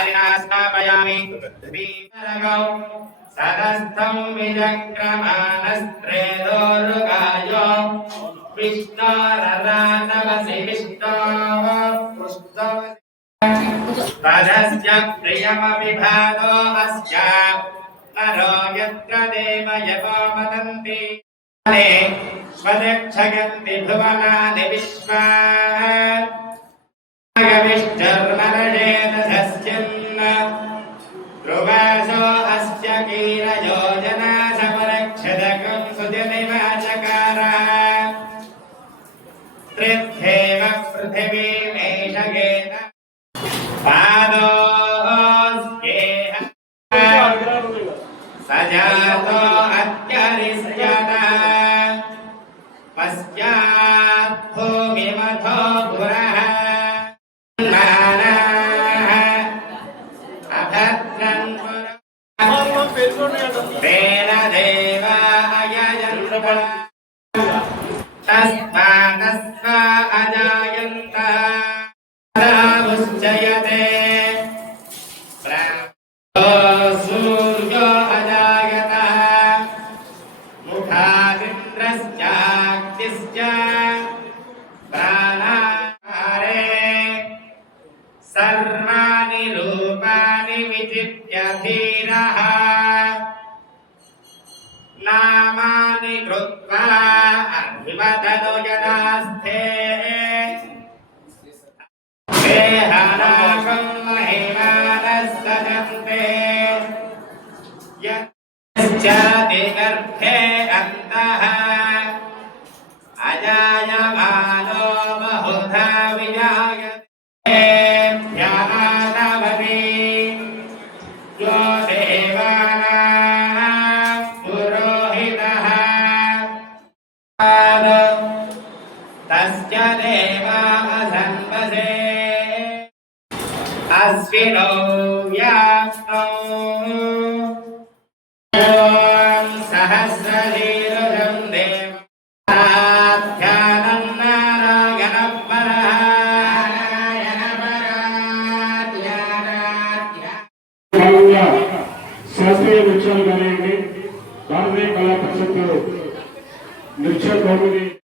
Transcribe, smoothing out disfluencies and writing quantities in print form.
स्थापयामि वीरगौ सरस्थं विचक्रमानस्त्रेदोरुगायो विष्णोररानवसि विष्णो पदस्य प्रियमपि भागो अस्य नरो यत्र देव यवो वदन्ति स्वदक्षयन्ति भुवनानि विश्वा ध्रुवासो अस्य कीरयोजना समरक्षदकं सुजनिवाचकार त्रिथेव पृथिवीमेषगेन पादोऽस्येह सजातो अत्यरिष्यता पश्चात् भूमिमथो पुरः तस्मादस्व अजायन्त मुच्यते सूर्यो अजायत मुखादिन्द्रश्चाग्निश्च प्राणाहारे सर्वाणि रूपाणि विचित्य धीरः नामानि कृत्वा अभिवदनो यदास्ते देहानाकं महिमानस्तजन्ते यश्चाति गर्भे अन्तः अजायमानो बहुधा विजायते ध्यानानवति यो देवानां पुरोहितः तस्य देवासन्वसे अस्विनो व्याप्तो ॐ सहस्रशीर्षं देवाध्यानं शास्त्रीय नृत्याలు కానివ్వండి భారతీయ కళా పరిషత్తు నృత్య కౌముది